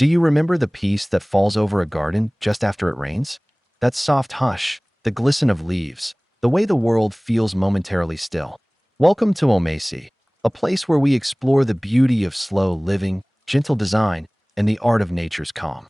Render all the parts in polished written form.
Do you remember the peace that falls over a garden just after it rains? That soft hush, the glisten of leaves, the way the world feels momentarily still. Welcome to Omesi, a place where we explore the beauty of slow living, gentle design, and the art of nature's calm.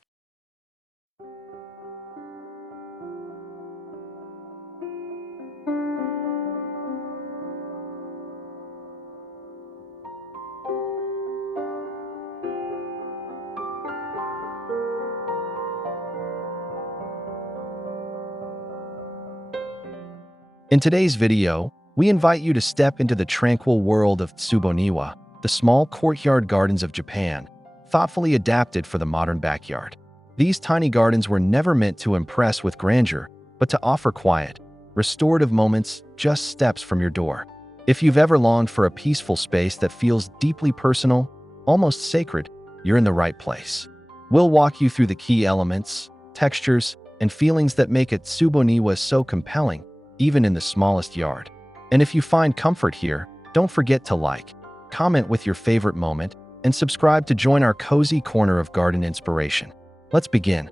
In today's video, we invite you to step into the tranquil world of Tsubo-Niwa, the small courtyard gardens of Japan, thoughtfully adapted for the modern backyard. These tiny gardens were never meant to impress with grandeur, but to offer quiet, restorative moments just steps from your door. If you've ever longed for a peaceful space that feels deeply personal, almost sacred, you're in the right place. We'll walk you through the key elements, textures, and feelings that make a Tsubo-Niwa so compelling, even in the smallest yard. And if you find comfort here, don't forget to like, comment with your favorite moment, and subscribe to join our cozy corner of garden inspiration. Let's begin.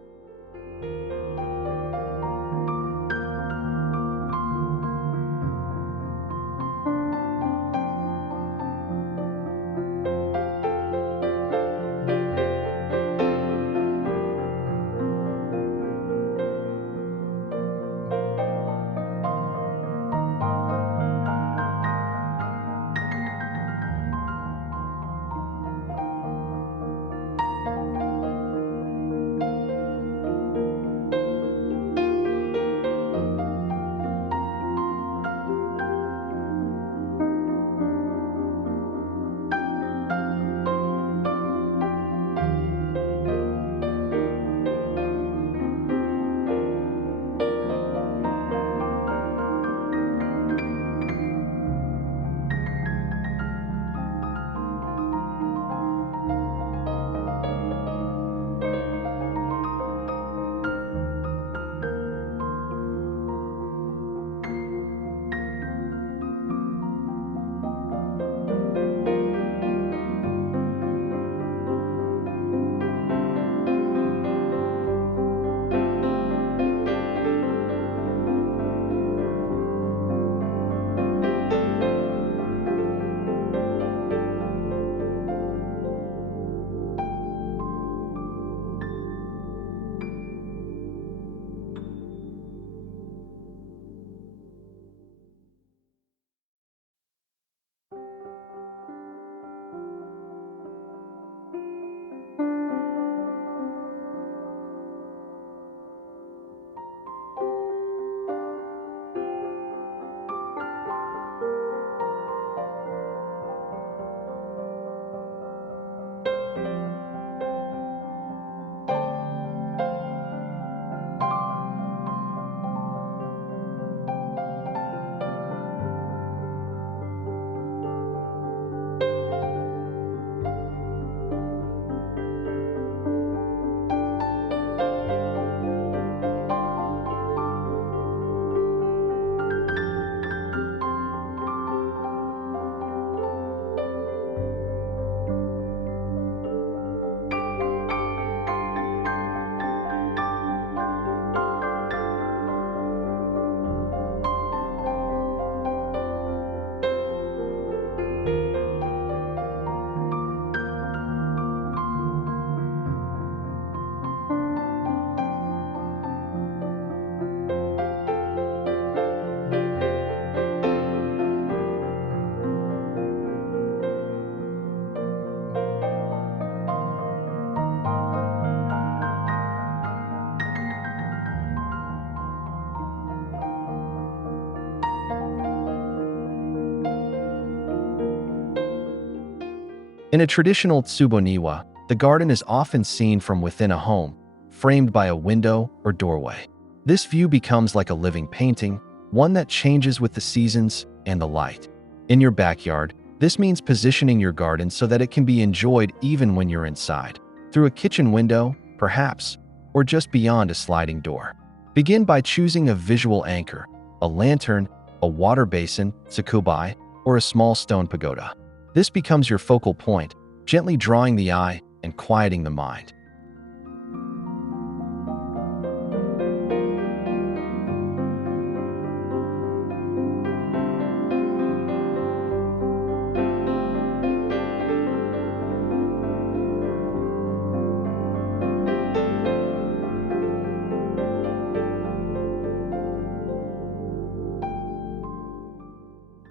In a traditional Tsubo-Niwa, the garden is often seen from within a home, framed by a window or doorway. This view becomes like a living painting, one that changes with the seasons and the light. In your backyard, this means positioning your garden so that it can be enjoyed even when you're inside, through a kitchen window, perhaps, or just beyond a sliding door. Begin by choosing a visual anchor, a lantern, a water basin, tsukubai, or a small stone pagoda. This becomes your focal point, gently drawing the eye and quieting the mind.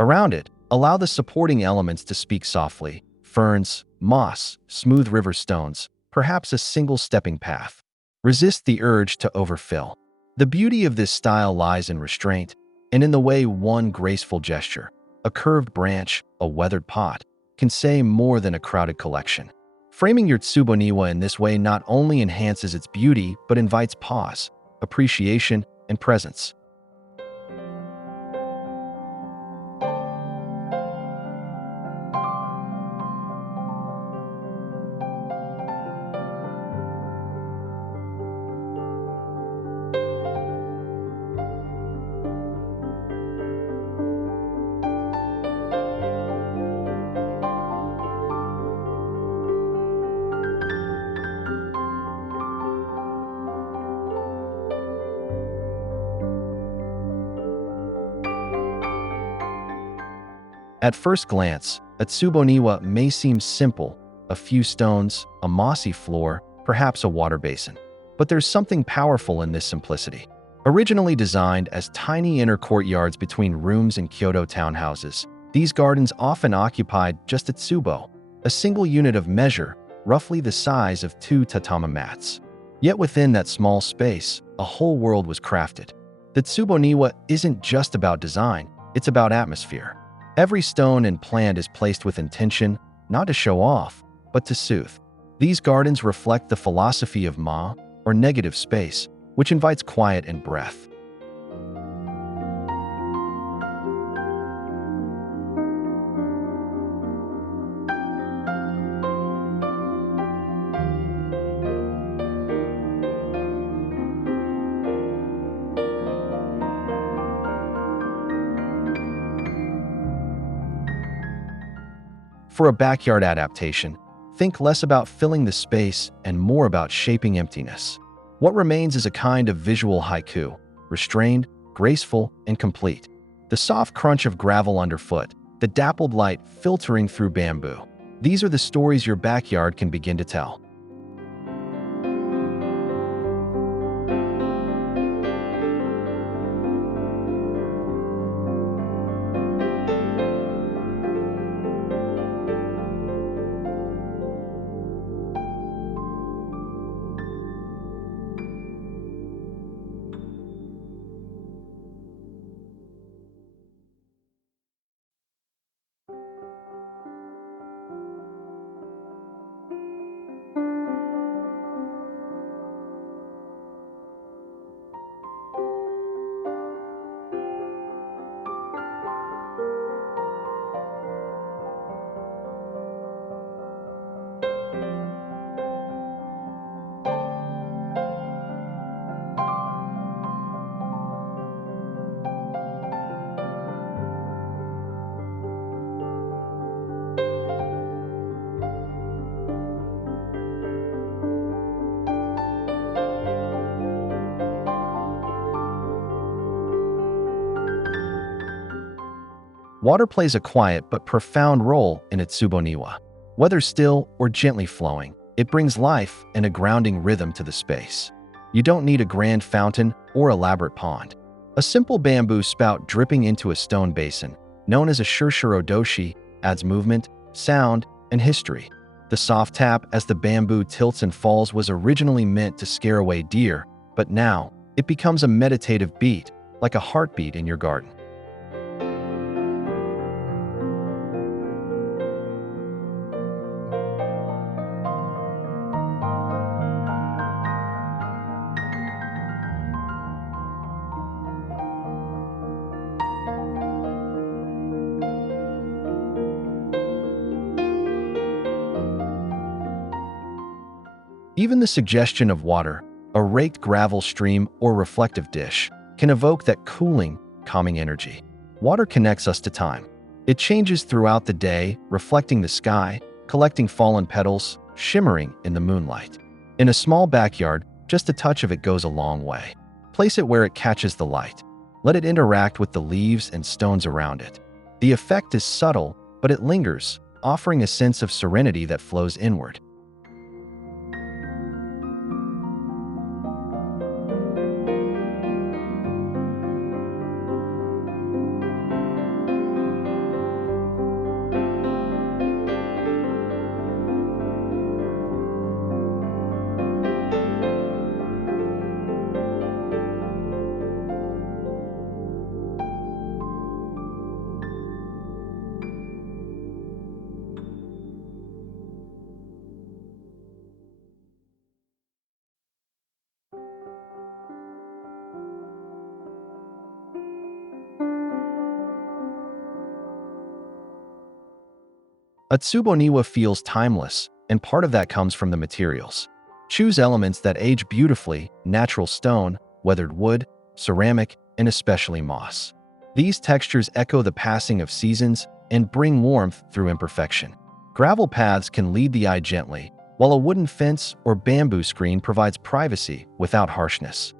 Around it, allow the supporting elements to speak softly: ferns, moss, smooth river stones, perhaps a single stepping path. Resist the urge to overfill. The beauty of this style lies in restraint, and in the way one graceful gesture, a curved branch, a weathered pot, can say more than a crowded collection. Framing your Tsubo-Niwa in this way not only enhances its beauty but invites pause, appreciation, and presence. At first glance, a Tsubo-Niwa may seem simple: a few stones, a mossy floor, perhaps a water basin. But there's something powerful in this simplicity. Originally designed as tiny inner courtyards between rooms in Kyoto townhouses, these gardens often occupied just a tsubo, a single unit of measure, roughly the size of 2 tatami mats. Yet within that small space, a whole world was crafted. The Tsubo-Niwa isn't just about design, it's about atmosphere. Every stone and plant is placed with intention, not to show off, but to soothe. These gardens reflect the philosophy of Ma, or negative space, which invites quiet and breath. For a backyard adaptation, think less about filling the space and more about shaping emptiness. What remains is a kind of visual haiku: restrained, graceful, and complete. The soft crunch of gravel underfoot, the dappled light filtering through bamboo. These are the stories your backyard can begin to tell. Water plays a quiet but profound role in a Tsubo-Niwa. Whether still or gently flowing, it brings life and a grounding rhythm to the space. You don't need a grand fountain or elaborate pond. A simple bamboo spout dripping into a stone basin, known as a shurshuro doshi, adds movement, sound, and history. The soft tap as the bamboo tilts and falls was originally meant to scare away deer, but now it becomes a meditative beat, like a heartbeat in your garden. Even the suggestion of water, a raked gravel stream or reflective dish, can evoke that cooling, calming energy. Water connects us to time. It changes throughout the day, reflecting the sky, collecting fallen petals, shimmering in the moonlight. In a small backyard, just a touch of it goes a long way. Place it where it catches the light. Let it interact with the leaves and stones around it. The effect is subtle, but it lingers, offering a sense of serenity that flows inward. A Tsubo-Niwa feels timeless, and part of that comes from the materials. Choose elements that age beautifully: natural stone, weathered wood, ceramic, and especially moss. These textures echo the passing of seasons and bring warmth through imperfection. Gravel paths can lead the eye gently, while a wooden fence or bamboo screen provides privacy without harshness.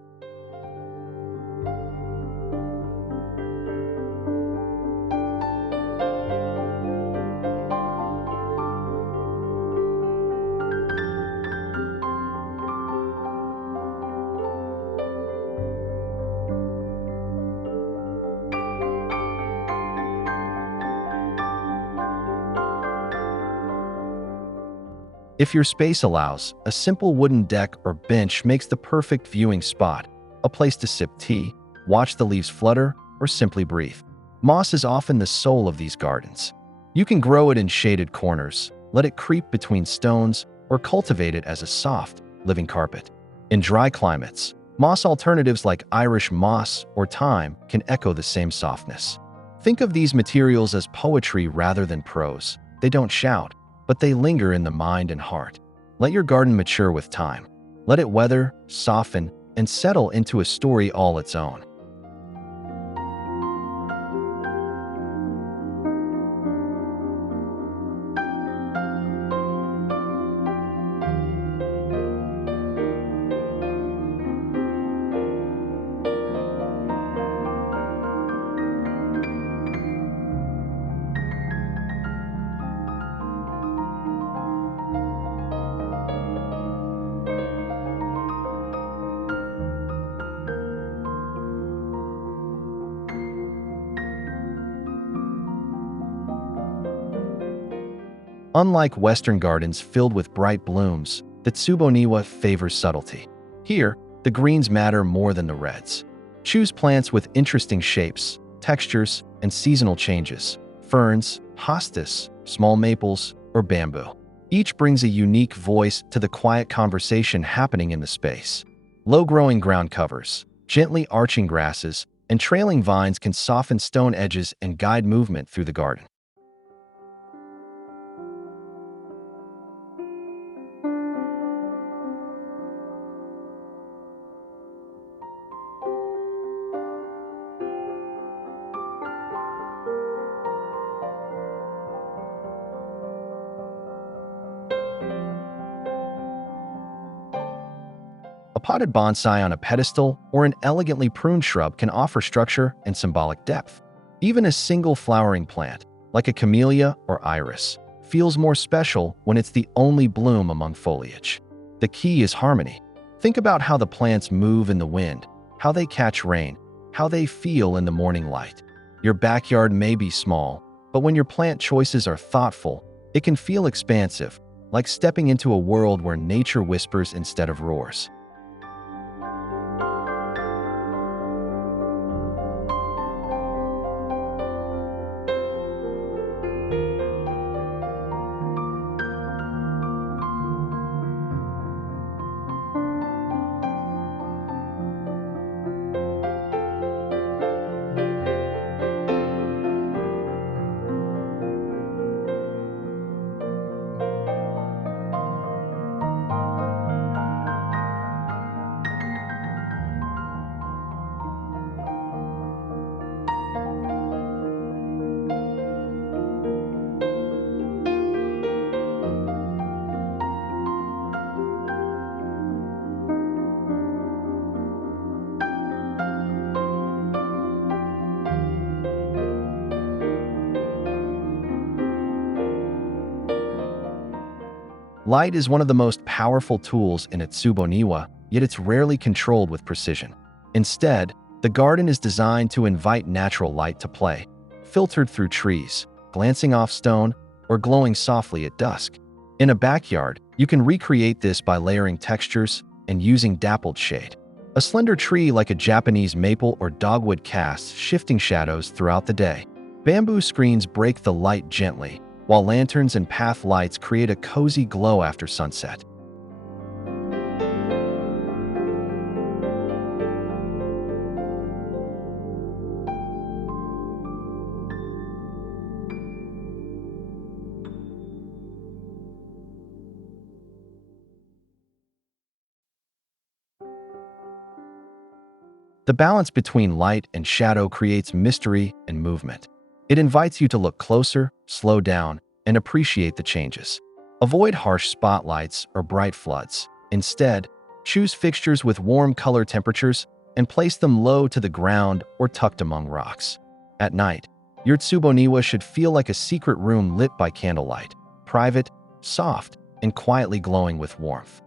If your space allows, a simple wooden deck or bench makes the perfect viewing spot, a place to sip tea, watch the leaves flutter, or simply breathe. Moss is often the soul of these gardens. You can grow it in shaded corners, let it creep between stones, or cultivate it as a soft, living carpet. In dry climates, moss alternatives like Irish moss or thyme can echo the same softness. Think of these materials as poetry rather than prose. They don't shout, but they linger in the mind and heart. Let your garden mature with time. Let it weather, soften, and settle into a story all its own. Unlike Western gardens filled with bright blooms, the Tsubo-Niwa favors subtlety. Here, the greens matter more than the reds. Choose plants with interesting shapes, textures, and seasonal changes: ferns, hostas, small maples, or bamboo. Each brings a unique voice to the quiet conversation happening in the space. Low-growing ground covers, gently arching grasses, and trailing vines can soften stone edges and guide movement through the garden. A potted bonsai on a pedestal or an elegantly pruned shrub can offer structure and symbolic depth. Even a single flowering plant, like a camellia or iris, feels more special when it's the only bloom among foliage. The key is harmony. Think about how the plants move in the wind, how they catch rain, how they feel in the morning light. Your backyard may be small, but when your plant choices are thoughtful, it can feel expansive, like stepping into a world where nature whispers instead of roars. Light is one of the most powerful tools in a Tsubo-Niwa, yet it's rarely controlled with precision. Instead, the garden is designed to invite natural light to play, filtered through trees, glancing off stone, or glowing softly at dusk. In a backyard, you can recreate this by layering textures and using dappled shade. A slender tree like a Japanese maple or dogwood casts shifting shadows throughout the day. Bamboo screens break the light gently, while lanterns and path lights create a cozy glow after sunset. The balance between light and shadow creates mystery and movement. It invites you to look closer, slow down, and appreciate the changes. Avoid harsh spotlights or bright floods. Instead, choose fixtures with warm color temperatures and place them low to the ground or tucked among rocks. At night, your Tsubo-Niwa should feel like a secret room lit by candlelight, private, soft, and quietly glowing with warmth.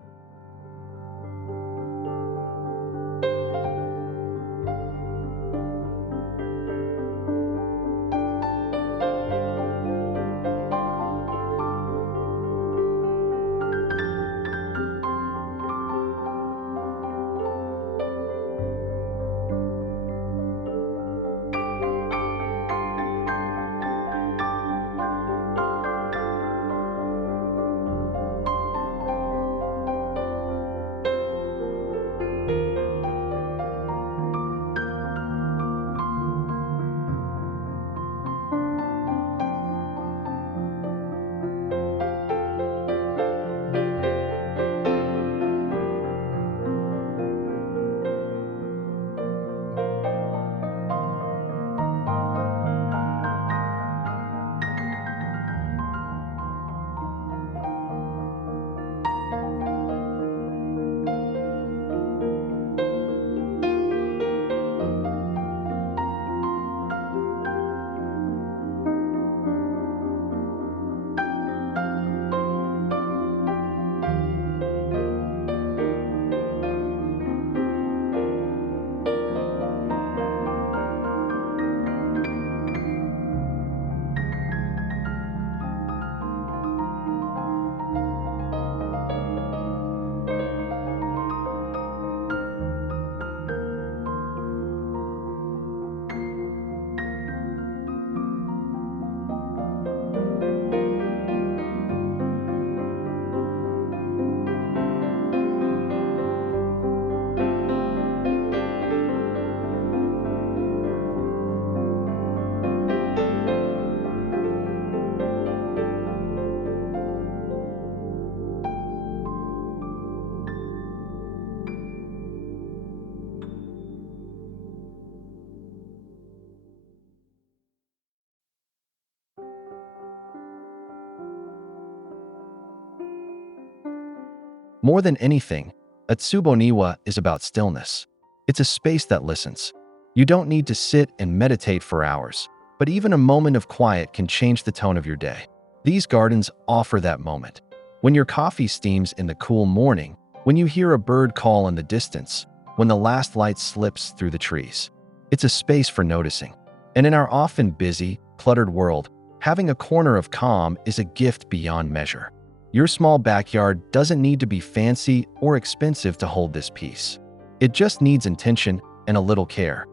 More than anything, a Tsubo-Niwa is about stillness. It's a space that listens. You don't need to sit and meditate for hours, but even a moment of quiet can change the tone of your day. These gardens offer that moment. When your coffee steams in the cool morning, when you hear a bird call in the distance, when the last light slips through the trees. It's a space for noticing. And in our often busy, cluttered world, having a corner of calm is a gift beyond measure. Your small backyard doesn't need to be fancy or expensive to hold this peace. It just needs intention and a little care.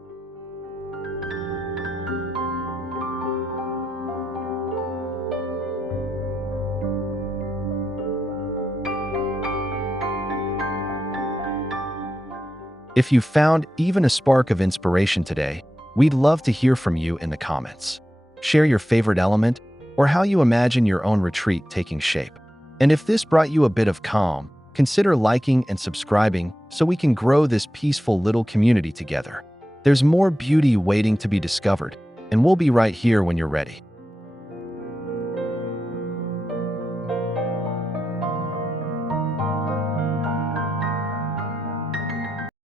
If you found even a spark of inspiration today, we'd love to hear from you in the comments. Share your favorite element or how you imagine your own retreat taking shape. And if this brought you a bit of calm, consider liking and subscribing so we can grow this peaceful little community together. There's more beauty waiting to be discovered, and we'll be right here when you're ready.